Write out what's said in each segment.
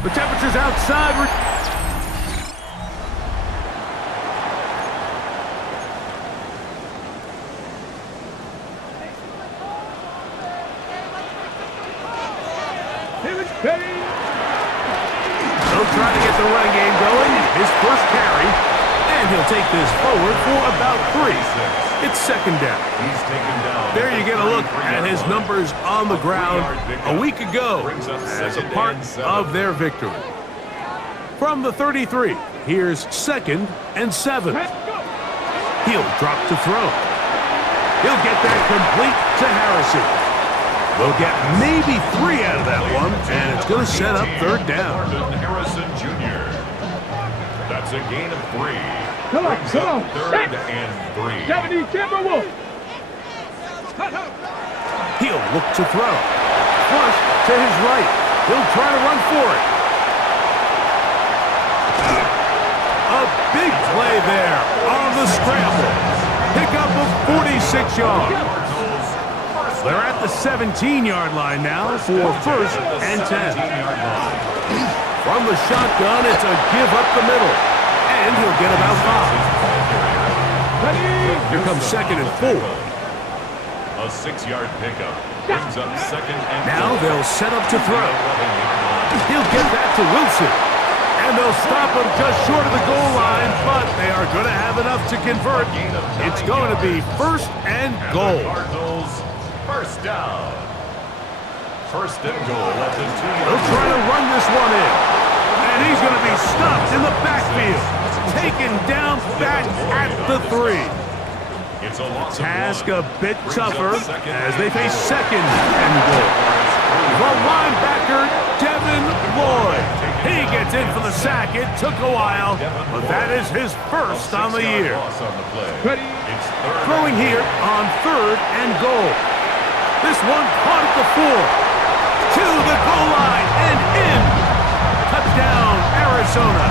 The temperature's outside. They'll try to get the run game going. His first carry. And he'll take this forward for about 3. It's second down. He's taken down. There you get a look at his numbers on the ground a week ago as a part of their victory. From the 33, here's 2nd and 7. He'll drop to throw. He'll get that complete to Harrison. They'll get maybe 3 out of that one, and it's going to set up 3rd down. Harrison Jr. That's a gain of 3. Come on. 3rd and 3. 70, Timberwolf. He'll look to throw. First to his right. He'll try to run for it. A big play there on the scramble. Pickup of 46 yards. They're at the 17-yard line now for 1st and 10. From the shotgun, it's a give up the middle. And he'll get about 5. Here comes 2nd and 4. A 6-yard pickup. Brings up 2nd and 4. Now they'll set up to throw. He'll get that to Wilson. And they'll stop him just short of the goal line, but they are going to have enough to convert. It's going to be 1st and goal. Cardinals, 1st down. 1st and goal at the 2-yard line. They'll try to run this one in. And he's going to be stopped in the backfield. Taken down back at the 3. It's a loss Task of 1. a bit tougher as they face 2nd and goal. The linebacker, Devin Lloyd. He gets in for the sack. It took a while, but that is his 1st on the year. Throwing here on 3rd and goal. This one caught at the 4. To the goal line and in. Touchdown, Arizona.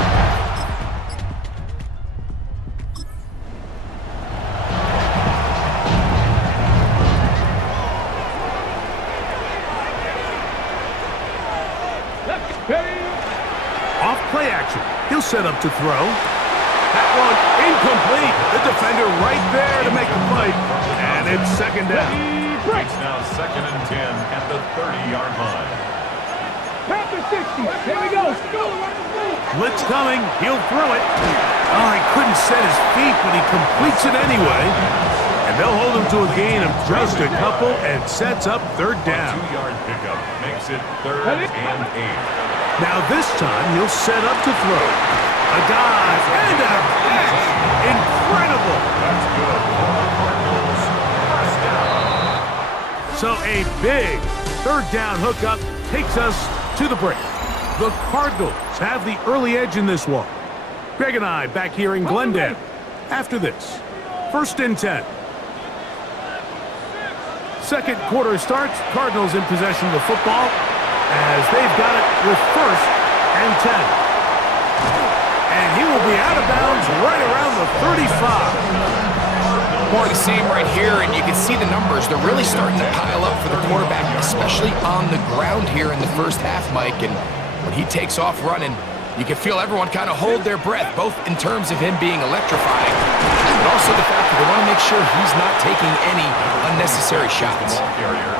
Off play action. He'll set up to throw. That one incomplete. The defender right there to make the play. And it's 2nd down. It's now 2nd and 10 at the 30-yard line. Past the 60. Here we go. Blitz coming. He'll throw it. Oh, he couldn't set his feet, but he completes it anyway. And they'll hold him to a gain of just a couple and sets up 3rd down. 2-yard pickup makes it 3rd and 8. Now this time he'll set up to throw. A dive and a catch. Incredible. That's good for the Cardinals. 1st down. So a big 3rd down hookup takes us to the break. The Cardinals have the early edge in this one. Greg and I back here in Glendale. After this, 1st and 10. 2nd quarter starts. Cardinals in possession of the football as they've got it with 1st and 10. And he will be out of bounds right around the 35. More of the same right here, and you can see the numbers. They're really starting to pile up for the quarterback, especially on the ground here in the 1st half, Mike. And when he takes off running, you can feel everyone kind of hold their breath, both in terms of him being electrifying, but also the fact that they want to make sure he's not taking any unnecessary shots.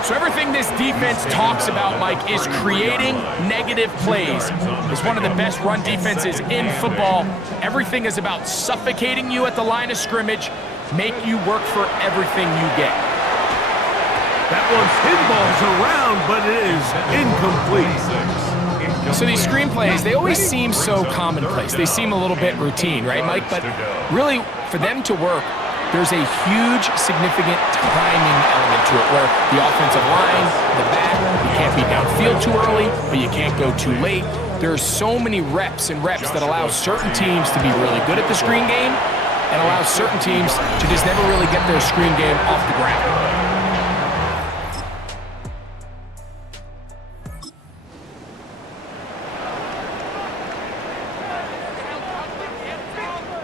So everything this defense talks about, Mike, is creating negative plays. It's one of the best run defenses in football. Everything is about suffocating you at the line of scrimmage, make you work for everything you get. That one pinballs around, but it is incomplete. So these screenplays, they always seem so commonplace. They seem a little bit routine, right, Mike? But really, for them to work, there's a huge, significant timing element to it, where the offensive line, the back, you can't be downfield too early, but you can't go too late. There's so many reps that allow certain teams to be really good at the screen game and allow certain teams to just never really get their screen game off the ground.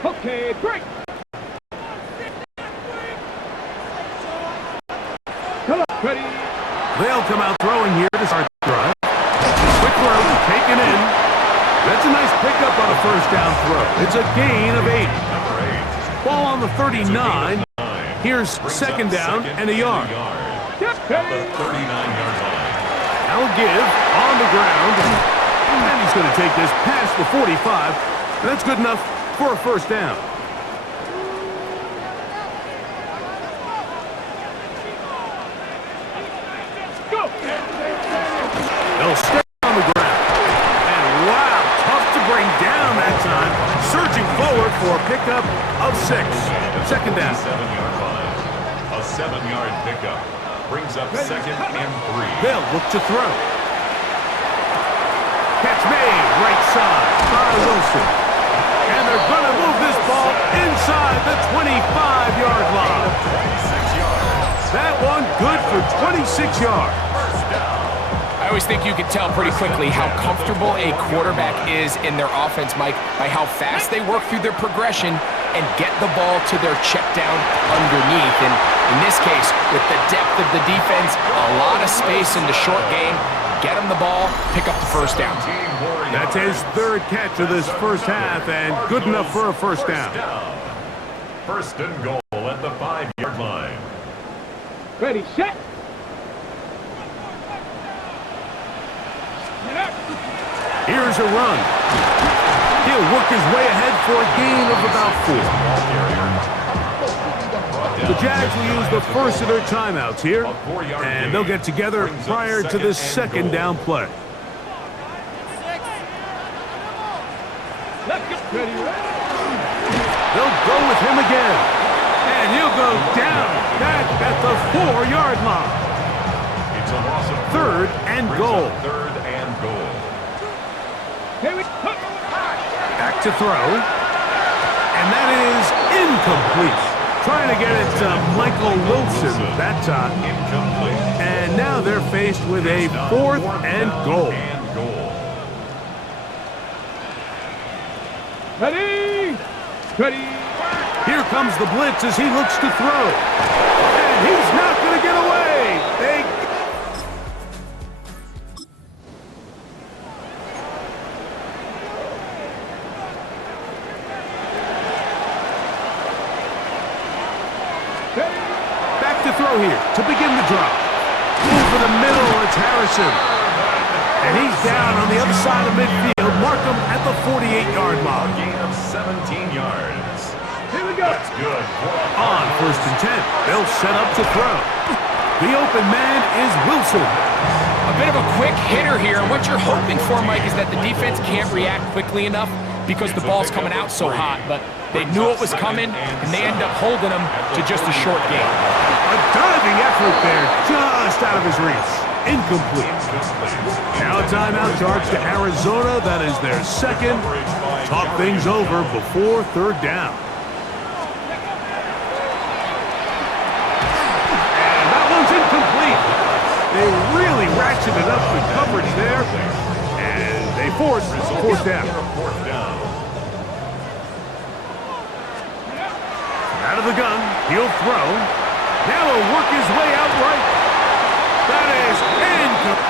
Okay, break. Come on, ready. They'll come out throwing here to start the drive. Quick throw, taken in. That's a nice pickup on a first down throw. It's a gain of 8. Ball on the 39. Here's second down and a yard. At the 39-yard line. Now give on the ground. And he's going to take this past the 45. And that's good enough for a first down. Go. They'll stay on the ground. And wow, tough to bring down that time. Surging forward for a pickup of 6. Second down. 7-yard line. A 7-yard pickup brings up second and 3. They'll look to throw. Catch made right side by Wilson. And they're going to move this ball inside the 25-yard line. 26 yards. That one good for 26 yards. First down. I always think you can tell pretty quickly how comfortable a quarterback is in their offense, Mike, by how fast they work through their progression and get the ball to their check down underneath. And in this case, with the depth of the defense, a lot of space in the short game, get him the ball, pick up the first down. That's his third catch of this first half, and good enough for a first down. First and goal at the 5-yard line. Ready, set. Here's a run. He'll work his way ahead for a gain of about 4. The Jags will use the first of their timeouts here, and they'll get together prior to this second down play. Let's go. Ready, ready. They'll go with him again, and he'll go down back at the 4-yard line. It's a loss of 3rd and goal. 3rd and goal. Here we go. Back to throw, and that is incomplete. Trying to get it to Michael Wilson that time. Incomplete. And now they're faced with a 4th and goal. Ready. Ready. Here comes the blitz as he looks to throw. And he's not going to get away. Back to throw here to begin the drop. Over the middle, it's Harrison. And he's down on the other side of midfield. Mark him at the 48-yard line. Gain of 17 yards. Here we go. That's good. On 1st and 10, they'll set up to throw. The open man is Wilson. A bit of a quick hitter here, and what you're hoping for, Mike, is that the defense can't react quickly enough because the ball's coming out so hot, but they knew it was coming, and they end up holding them to just a short gain. A diving effort there, just out of his reach. Incomplete. Now a timeout charge to Arizona. That is their second. Talk things over before 3rd down. And that one's incomplete. They really ratcheted up the coverage there, and they force 4th down. Out of the gun, he'll throw. Now he'll work his way out right. That is incomplete.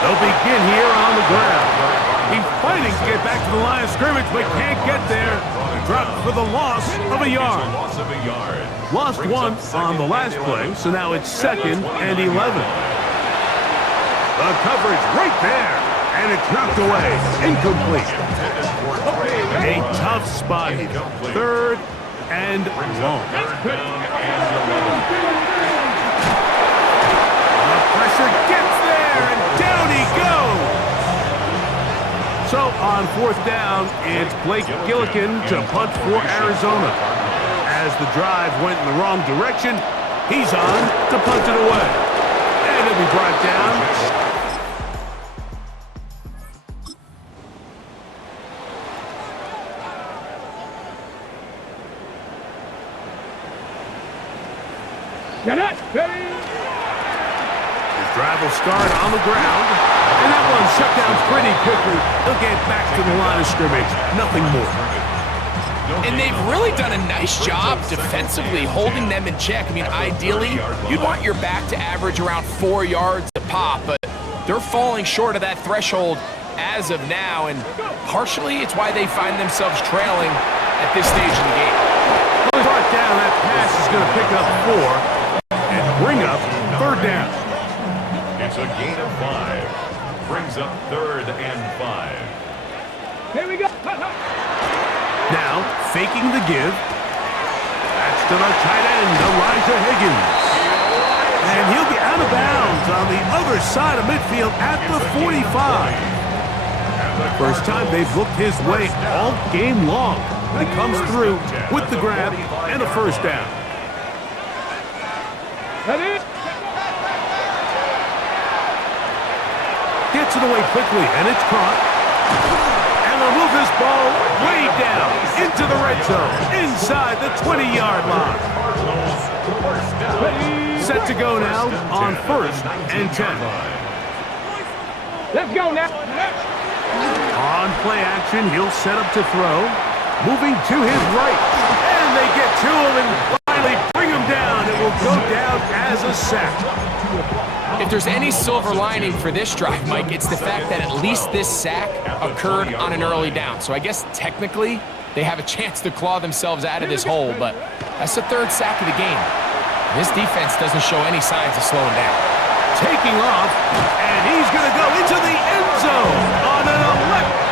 They'll begin here on the ground. He's fighting to get back to the line of scrimmage, but can't get there. Dropped for the loss of a yard. Lost 1 on the last play, so now it's 2nd and 11. The coverage right there, and it's knocked away. Incomplete. A tough spot here. 3rd and long. The pressure gets there, and down he goes. So on fourth down, it's Blake Gillikin to punt for Arizona. As the drive went in the wrong direction, he's on to punt it away. And it'll be brought down. Get it. Ready. His drive will start on the ground. And that one shut down pretty quickly. He'll get back to the line of scrimmage. Nothing more. And they've really done a nice job defensively holding them in check. I mean, ideally, you'd want your back to average around 4 yards a pop, but they're falling short of that threshold as of now, and partially it's why they find themselves trailing at this stage in the game. Brought down, that pass is going to pick up 4 and bring up third down. It's a gain of 5. Brings up 3rd and 5. Here we go. Now, faking the give. That's to the tight end, Elijah Higgins. And he'll be out of bounds on the other side of midfield at the 45. First time they've looked his way all game long. But he comes through with the grab and a first down. Ready. Gets it away quickly, and it's caught. And they'll move this ball way down into the red zone, inside the 20-yard line. Set to go now on 1st and 10. Let's go now. On play action, he'll set up to throw. Moving to his right. And they get to him and finally bring him down. It will go down as a sack. If there's any silver lining for this drive, Mike, it's the fact that at least this sack occurred on an early down. So I guess technically they have a chance to claw themselves out of this hole, but that's the 3rd sack of the game. This defense doesn't show any signs of slowing down. Taking off, and he's going to go into the end zone on an 11.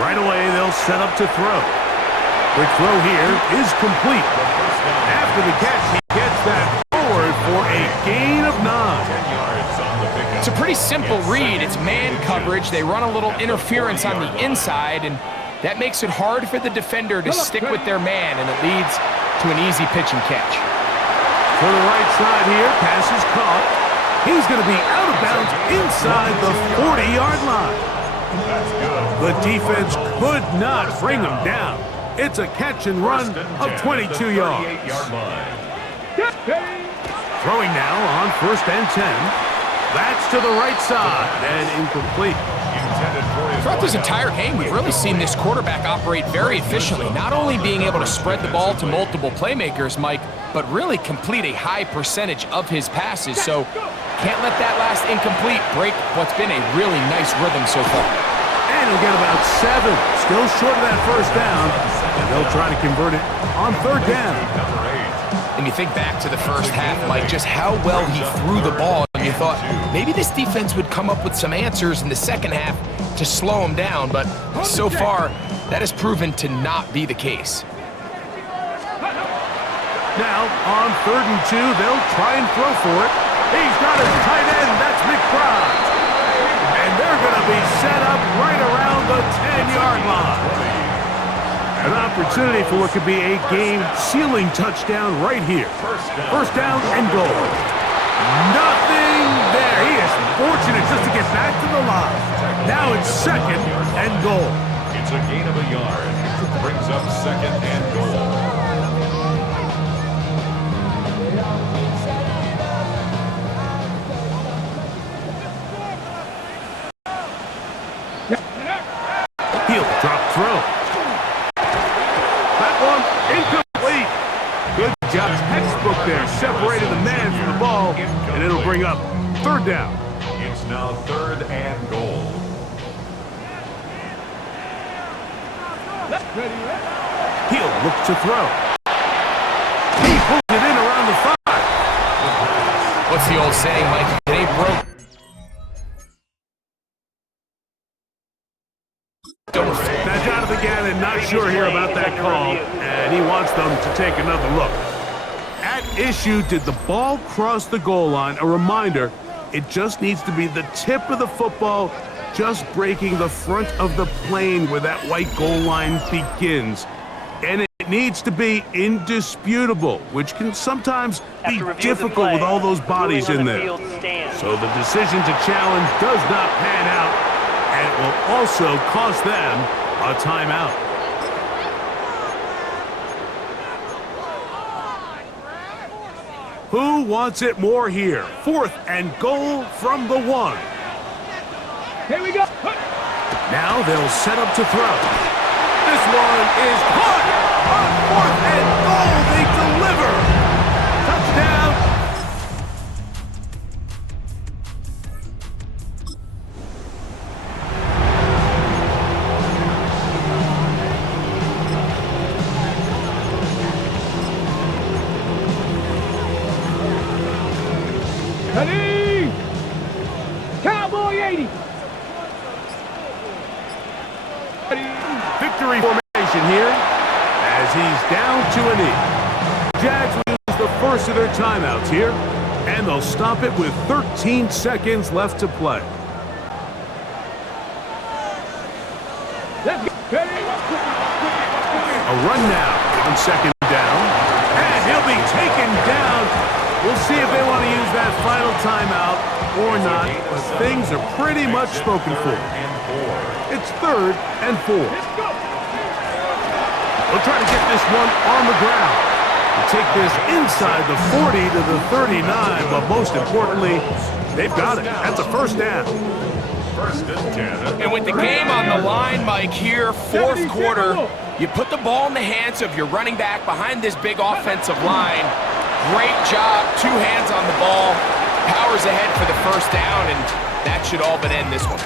Right away, they'll set up to throw. Quick throw here is complete. After the catch, he gets that forward for a gain of 9. It's a pretty simple read. It's man coverage. They run a little interference on the inside, and that makes it hard for the defender to stick with their man, and it leads to an easy pitch and catch. For the right side here, pass is caught. He's going to be out of bounds inside the 40-yard line. The defense could not bring him down. It's a catch and run of 22 yards. Throwing now on 1st and 10. That's to the right side and incomplete. Throughout this entire game, we've really seen this quarterback operate very efficiently, not only being able to spread the ball to multiple playmakers, Mike, but really complete a high percentage of his passes. So can't let that last incomplete break what's been a really nice rhythm so far. And he'll get about 7. Still short of that first down. And they'll try to convert it on 3rd down. And you think back to the first half, Mike, just how well he threw the ball, and you thought maybe this defense would come up with some answers in the second half to slow him down, but so far, that has proven to not be the case. Now, on 3rd and 2, they'll try and throw for it. He's got his tight end, that's McBride. And they're going to be set up right around the 10-yard line. An opportunity for what could be a game-sealing touchdown right here. First down and goal. Nothing there. He is fortunate just to get back to the line. Now it's 2nd and goal. It's a gain of a yard. Brings up 2nd and goal. He'll drop throw. That one incomplete. Good job. Textbook there. Separated the man from the ball, and it'll bring up 3rd down. It's now 3rd and goal. He'll look to throw. He pulls it in around the 5. What's the old saying, Mike? It ain't broke Now, Jonathan Gannon not sure here about that call, and he wants them to take another look. At issue, did the ball cross the goal line? A reminder, it just needs to be the tip of the football just breaking the front of the plane where that white goal line begins. And it needs to be indisputable, which can sometimes be difficult with all those bodies in there. So the decision to challenge does not pan out, and it will also cost them a timeout. Who wants it more here? 4th and goal from the 1. Here we go. Now they'll set up to throw. This one is caught on 4th and goal. They deliver. Touchdown. Ready? Cowboy 80. Victory formation here as he's down to a knee. Jags lose the first of their timeouts here, and they'll stop it with 13 seconds left to play. Let's go. Ready? A run now on 2nd down, and he'll be taken down. We'll see if they want to use that final timeout or not, but things are pretty much spoken for. It's 3rd and 4. They'll try to get this one on the ground. Take this inside the 40 to the 39, but most importantly, they've got it. That's a first down. And with the game on the line, Mike, here, 4th quarter, you put the ball in the hands of your running back behind this big offensive line. Great job, 2 hands on the ball, powers ahead for the first down, and that should all but end this one.